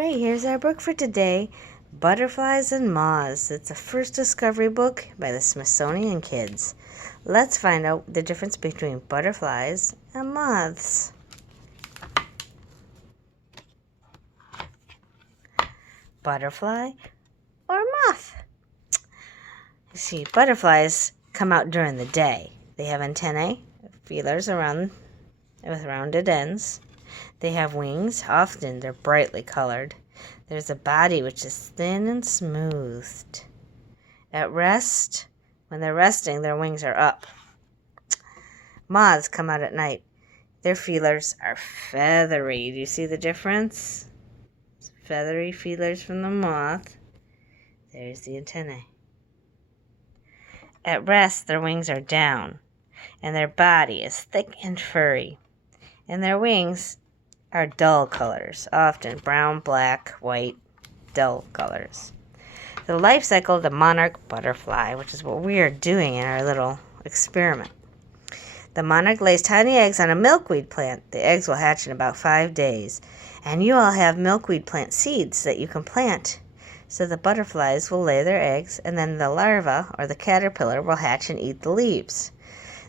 right, here's our book for today, Butterflies and Moths. It's a first discovery book by the Smithsonian Kids. Let's find out the difference between butterflies and moths. Butterfly or moth? You see, butterflies come out during the day. They have antennae, feelers with rounded ends. They have wings. Often they're brightly colored. There's a body which is thin and smoothed. At rest, when they're resting, their wings are up. Moths come out at night. Their feelers are feathery. Do you see the difference? It's feathery feelers from the moth. There's the antennae. At rest, their wings are down, and their body is thick and furry. And their wings are dull colors, often brown, black, white, dull colors. The life cycle of the monarch butterfly, which is what we are doing in our little experiment. The monarch lays tiny eggs on a milkweed plant. The eggs will hatch in about 5 days. And you all have milkweed plant seeds that you can plant. So the butterflies will lay their eggs, and then the larva, or the caterpillar, will hatch and eat the leaves.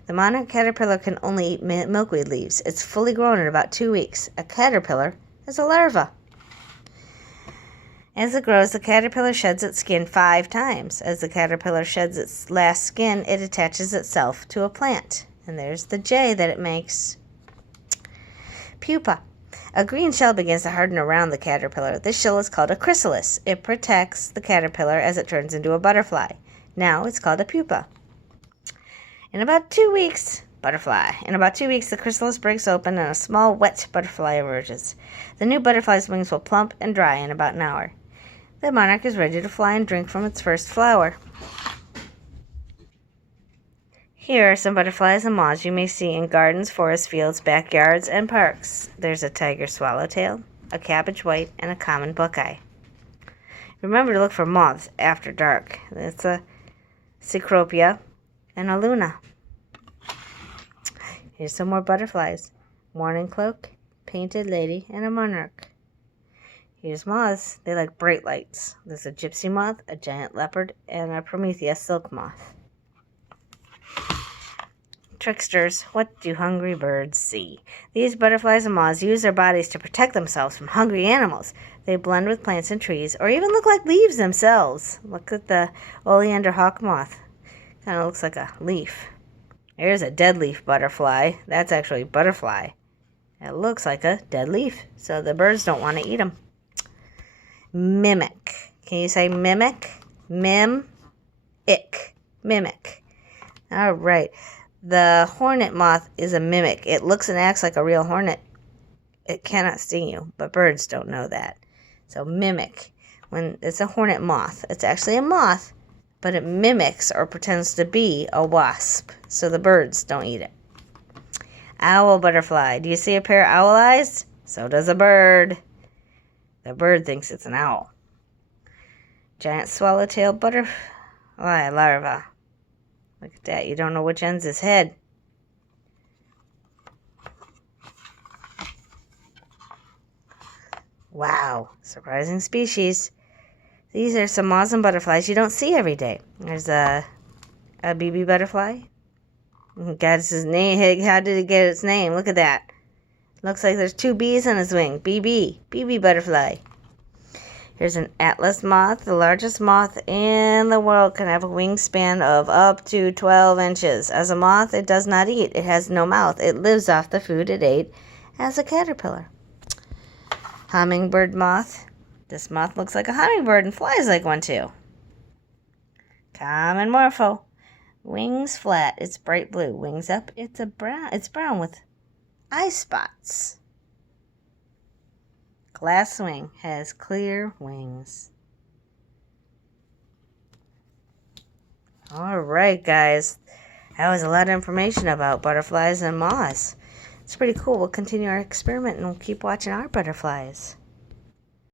The monarch caterpillar can only eat milkweed leaves. It's fully grown in about 2 weeks. A caterpillar is a larva. As it grows, the caterpillar sheds its skin 5 times. As the caterpillar sheds its last skin, it attaches itself to a plant. And there's the J that it makes. Pupa. A green shell begins to harden around the caterpillar. This shell is called a chrysalis. It protects the caterpillar as it turns into a butterfly. Now it's called a pupa. In about 2 weeks, the chrysalis breaks open and a small wet butterfly emerges. The new butterfly's wings will plump and dry in about an hour. The monarch is ready to fly and drink from its first flower. Here are some butterflies and moths you may see in gardens, forests, fields, backyards, and parks. There's a tiger swallowtail, a cabbage white, and a common buckeye. Remember to look for moths after dark. It's a Cecropia and a Luna. Here's some more butterflies. Morning cloak, painted lady, and a monarch. Here's moths. They like bright lights. There's a gypsy moth, a giant leopard, and a Promethea silk moth. Tricksters, what do hungry birds see? These butterflies and moths use their bodies to protect themselves from hungry animals. They blend with plants and trees, or even look like leaves themselves. Look at the oleander hawk moth. Kind of looks like a leaf. Here's a dead leaf butterfly. That's actually a butterfly. It looks like a dead leaf, so the birds don't want to eat them. Mimic. Can you say mimic? Mim-ick. Mimic. All right. The hornet moth is a mimic. It looks and acts like a real hornet. It cannot sting you, but birds don't know that. So mimic. When it's a hornet moth, it's actually a moth, but it mimics or pretends to be a wasp, so the birds don't eat it. Owl butterfly. Do you see a pair of owl eyes? So does a bird. The bird thinks it's an owl. Giant swallowtail butterfly larva. Look at that. You don't know which end's his head. Wow. Surprising species. These are some moths and butterflies you don't see every day. There's a BB butterfly. Got his name. How did it get its name? Look at that. Looks like there's 2 B's on his wing. BB butterfly. Here's an atlas moth. The largest moth in the world can have a wingspan of up to 12 inches. As a moth, it does not eat. It has no mouth. It lives off the food it ate as a caterpillar. Hummingbird moth. This moth looks like a hummingbird and flies like one too. Common morpho. Wings flat. It's bright blue. Wings up. It's brown with eye spots. Glasswing has clear wings. All right, guys. That was a lot of information about butterflies and moths. It's pretty cool. We'll continue our experiment and we'll keep watching our butterflies.